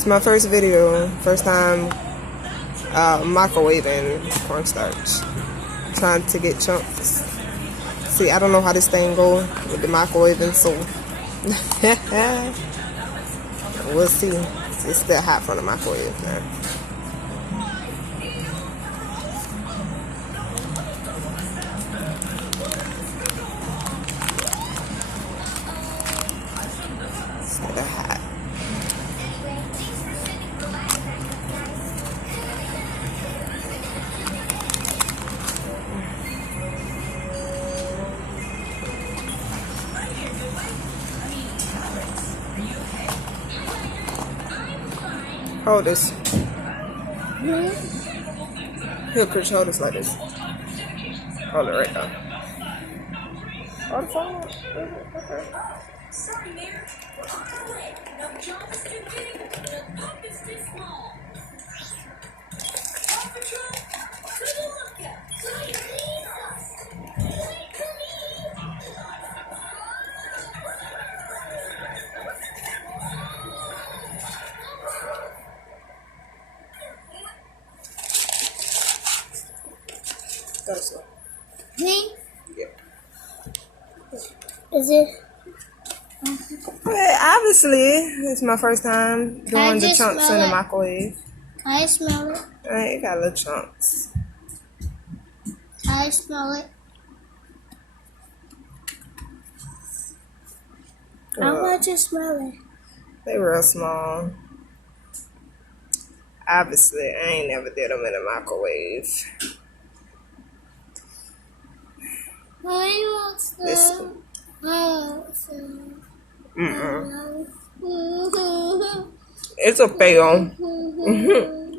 It's my first video, first time microwaving cornstarch. Trying to get chunks. See, I don't know how this thing goes with the microwaving, so we'll see. It's still hot from the microwave now. Still hot. Hold this. Here, Chris, hold this like this. Hold it right now. Hold the phone. Okay. Sorry, Mayor. No job is too big, no pump is too small. Paw Patrol, to the lookout. Go to sleep. Me? Yeah. Is it? Well, obviously, it's my first time doing the chunks in the microwave. Can I smell it? It got little chunks. Can I smell it? I want to smell it. They real small. Obviously, I ain't never did them in a microwave. I want some. It's a fail.